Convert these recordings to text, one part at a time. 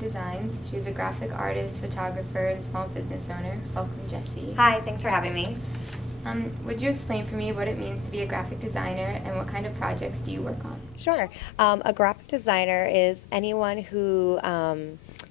Designs. She's a graphic artist, photographer, and small business owner. Welcome, Jessi. Hi, thanks for having me. Would you explain for me what it means to be a graphic designer and what kind of projects do you work on? Sure. A graphic designer is anyone who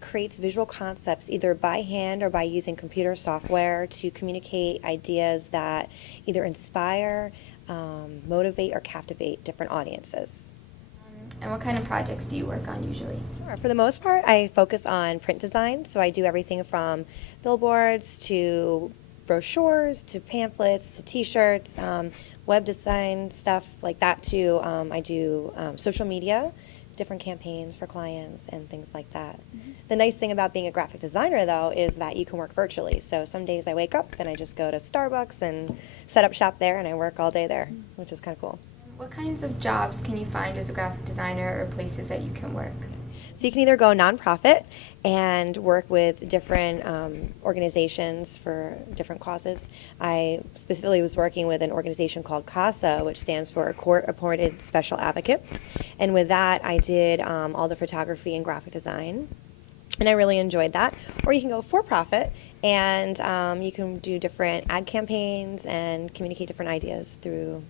creates visual concepts either by hand or by using computer software to communicate ideas that either inspire, motivate, or captivate different audiences. And what kind of projects do you work on usually? Sure. For the most part, I focus on print design, so I do everything from billboards to brochures to pamphlets to T-shirts, web design stuff like that too. I do social media, different campaigns for clients and things like that. Mm-hmm. The nice thing about being a graphic designer, though, is that you can work virtually. So some days I wake up and I just go to Starbucks and set up shop there, and I work all day there, which is kind of cool. What kinds of jobs can you find as a graphic designer or places that you can work? So you can either go nonprofit and work with different organizations for different causes. I specifically was working with an organization called CASA, which stands for Court Appointed Special Advocate. And with that, I did all the photography and graphic design. And I really enjoyed that. Or you can go for profit and you can do different ad campaigns and communicate different ideas through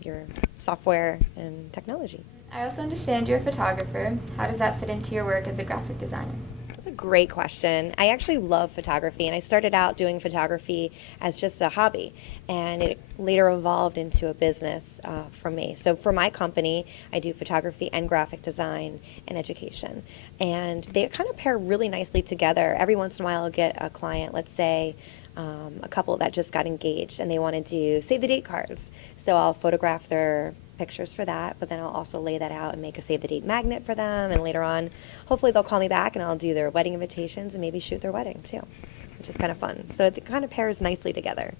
your software and technology. I also understand you're a photographer. How does that fit into your work as a graphic designer? That's a great question. I actually love photography, and I started out doing photography as just a hobby, and it later evolved into a business for me. So for my company, I do photography and graphic design and education, and they kind of pair really nicely together. Every once in a while I'll get a client, let's say a couple that just got engaged, and they want to do save the date cards. So I'll photograph their pictures for that, but then I'll also lay that out and make a save the date magnet for them, and later on hopefully they'll call me back and I'll do their wedding invitations and maybe shoot their wedding too, which is kind of fun. So it kind of pairs nicely together.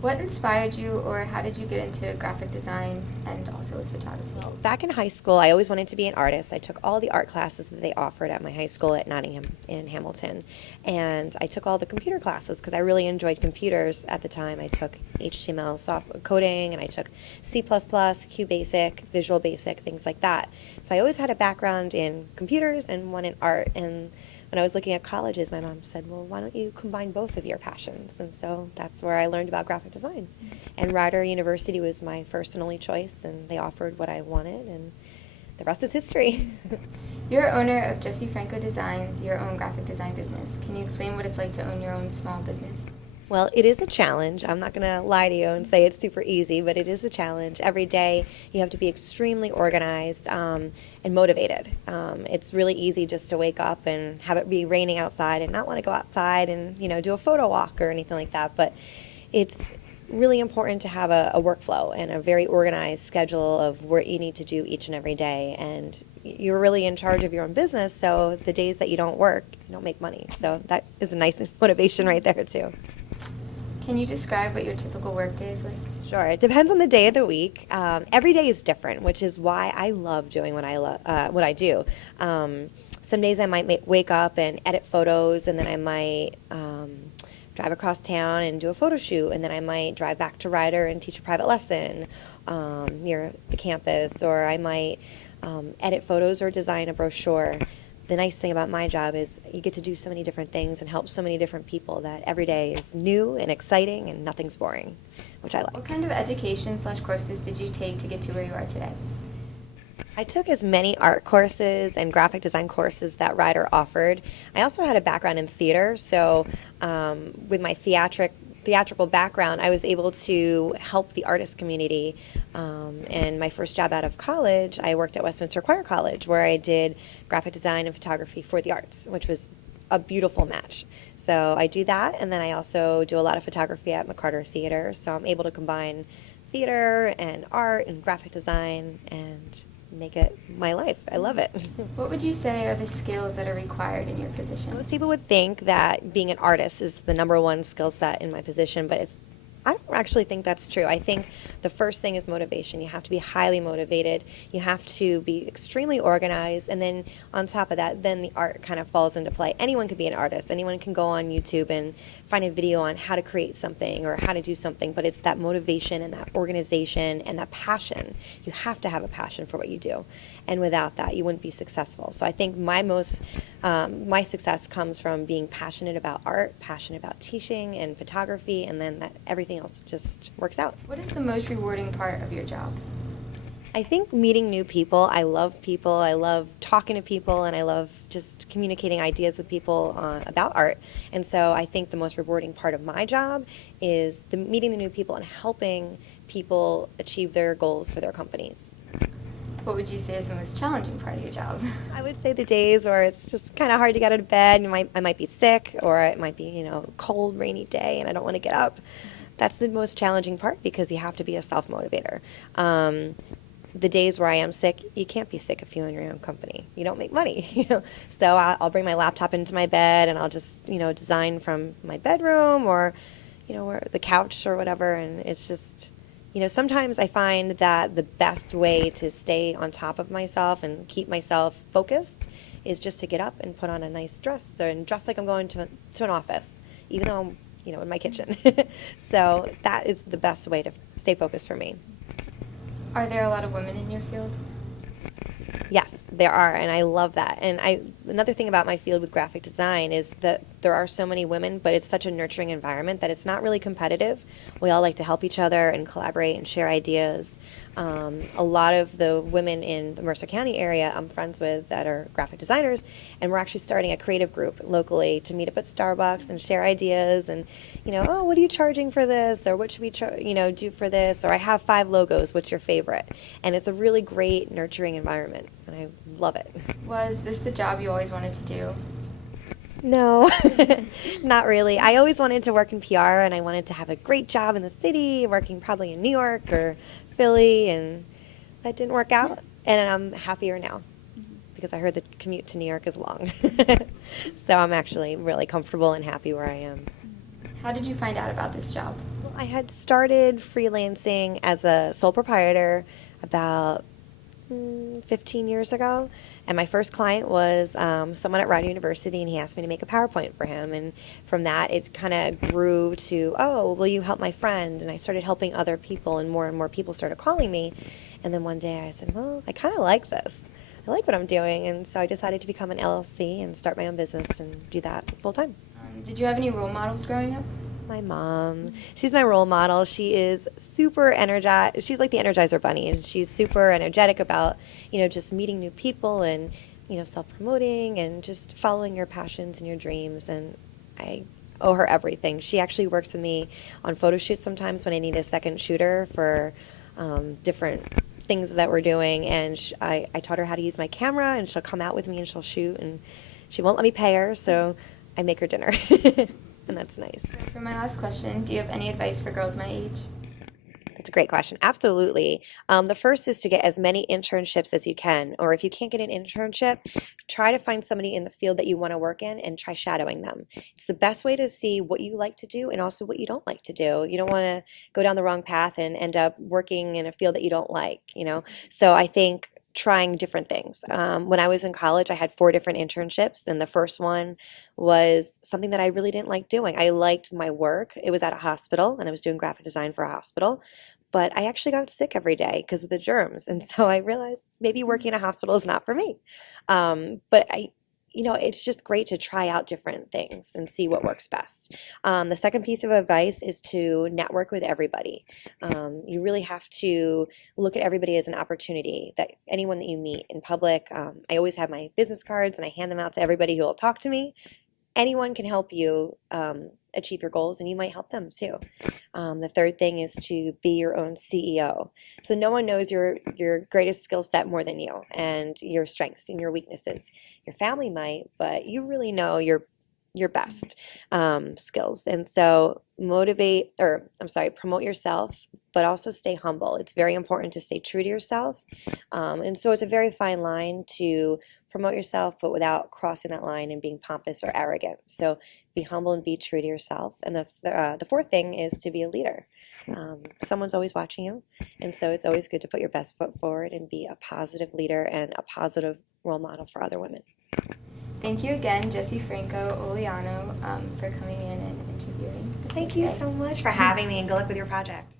What inspired you, or how did you get into graphic design and also with photography? Well, back in high school, I always wanted to be an artist. I took all the art classes that they offered at my high school at Nottingham in Hamilton, and I took all the computer classes because I really enjoyed computers at the time. I took HTML software coding, and I took C++, QBasic, Visual Basic, things like that. So I always had a background in computers and one in art, and when I was looking at colleges, my mom said, well, why don't you combine both of your passions? And so that's where I learned about graphic design. And Rider University was my first and only choice, and they offered what I wanted, and the rest is history. You're owner of Jessi Franko Designs, your own graphic design business. Can you explain what it's like to own your own small business? Well, it is a challenge. I'm not going to lie to you and say it's super easy, but it is a challenge. Every day you have to be extremely organized and motivated. It's really easy just to wake up and have it be raining outside and not want to go outside and do a photo walk or anything like that. But it's really important to have a workflow and a very organized schedule of what you need to do each and every day. And you're really in charge of your own business, so the days that you don't work, you don't make money. So that is a nice motivation right there too. Can you describe what your typical work day is like? Sure. It depends on the day of the week. Every day is different, which is why I love doing what I do. Some days I might wake up and edit photos, and then I might drive across town and do a photo shoot, and then I might drive back to Rider and teach a private lesson near the campus, or I might edit photos or design a brochure. The nice thing about my job is you get to do so many different things and help so many different people that every day is new and exciting and nothing's boring, which I like. What kind of education/courses did you take to get to where you are today? I took as many art courses and graphic design courses that Rider offered. I also had a background in theater, so with my theatrical background, I was able to help the artist community. And my first job out of college, I worked at Westminster Choir College, where I did graphic design and photography for the arts, which was a beautiful match. So I do that, and then I also do a lot of photography at McCarter Theater, so I'm able to combine theater and art and graphic design and make it my life. I love it. What would you say are the skills that are required in your position? Most people would think that being an artist is the number one skill set in my position, but I don't actually think that's true. I think the first thing is motivation. You have to be highly motivated. You have to be extremely organized. And then on top of that, then the art kind of falls into play. Anyone could be an artist. Anyone can go on YouTube and find a video on how to create something or how to do something. But it's that motivation and that organization and that passion. You have to have a passion for what you do. And without that, you wouldn't be successful. So I think my success comes from being passionate about art, passionate about teaching and photography, and then that everything else just works out. What is the most rewarding part of your job? I think meeting new people. I love people. I love talking to people, and I love just communicating ideas with people about art. And so I think the most rewarding part of my job is meeting the new people and helping people achieve their goals for their companies. What would you say is the most challenging part of your job? I would say the days where it's just kind of hard to get out of bed. I might be sick, or it might be, cold, rainy day, and I don't want to get up. That's the most challenging part because you have to be a self-motivator. The days where I am sick, you can't be sick if you own your own company. You don't make money, So I'll bring my laptop into my bed and I'll just, design from my bedroom or, or the couch or whatever. And it's just, sometimes I find that the best way to stay on top of myself and keep myself focused is just to get up and put on a nice dress and dress like I'm going to an office, even though I'm, in my kitchen. So that is the best way to stay focused for me. Are there a lot of women in your field? Yes, there are, and I love that. And another thing about my field with graphic design is that there are so many women, but it's such a nurturing environment that it's not really competitive. We all like to help each other and collaborate and share ideas. A lot of the women in the Mercer County area I'm friends with that are graphic designers, and we're actually starting a creative group locally to meet up at Starbucks and share ideas and, oh, what are you charging for this? Or what should we, do for this? Or I have 5 logos. What's your favorite? And it's a really great, nurturing environment, and I love it. Was this the job you always wanted to do? No, not really. I always wanted to work in PR, and I wanted to have a great job in the city, working probably in New York or Philly, and that didn't work out. And I'm happier now because I heard the commute to New York is long. So I'm actually really comfortable and happy where I am. How did you find out about this job? Well, I had started freelancing as a sole proprietor about 15 years ago, and my first client was someone at Rider University, and he asked me to make a PowerPoint for him, and from that it kind of grew to, oh, will you help my friend? And I started helping other people, and more people started calling me, and then one day I said, well, I kind of like this. I like what I'm doing, and so I decided to become an LLC and start my own business and do that full time. Did you have any role models growing up? My mom. She's my role model. She is super energized. She's like the Energizer Bunny, and she's super energetic about, just meeting new people and, self-promoting and just following your passions and your dreams. And I owe her everything. She actually works with me on photo shoots sometimes when I need a second shooter for different things that we're doing. And I taught her how to use my camera, and she'll come out with me and she'll shoot, and she won't let me pay her, so I make her dinner. And that's nice. So for my last question, do you have any advice for girls my age? That's a great question. Absolutely. The first is to get as many internships as you can, or if you can't get an internship, try to find somebody in the field that you want to work in and try shadowing them. It's the best way to see what you like to do and also what you don't like to do. You don't want to go down the wrong path and end up working in a field that you don't like, So I think trying different things. When I was in college, I had 4 different internships, and the first one was something that I really didn't like doing. I liked my work. It was at a hospital, and I was doing graphic design for a hospital, but I actually got sick every day because of the germs, and so I realized maybe working in a hospital is not for me. But it's just great to try out different things and see what works best. The second piece of advice is to network with everybody. You really have to look at everybody as an opportunity, that anyone that you meet in public. I always have my business cards and I hand them out to everybody who will talk to me. Anyone can help you achieve your goals, and you might help them too. The third thing is to be your own CEO. So no one knows your greatest skill set more than you, and your strengths and your weaknesses. Your family might, but you really know your best skills. And so promote yourself, but also stay humble. It's very important to stay true to yourself. And so it's a very fine line to promote yourself, but without crossing that line and being pompous or arrogant. So be humble and be true to yourself. And the fourth thing is to be a leader. Someone's always watching you, and so it's always good to put your best foot forward and be a positive leader and a positive role model for other women. Thank you again, Jessi Franko Oliano, for coming in and interviewing. Thank you so much for having me, and good luck with your project.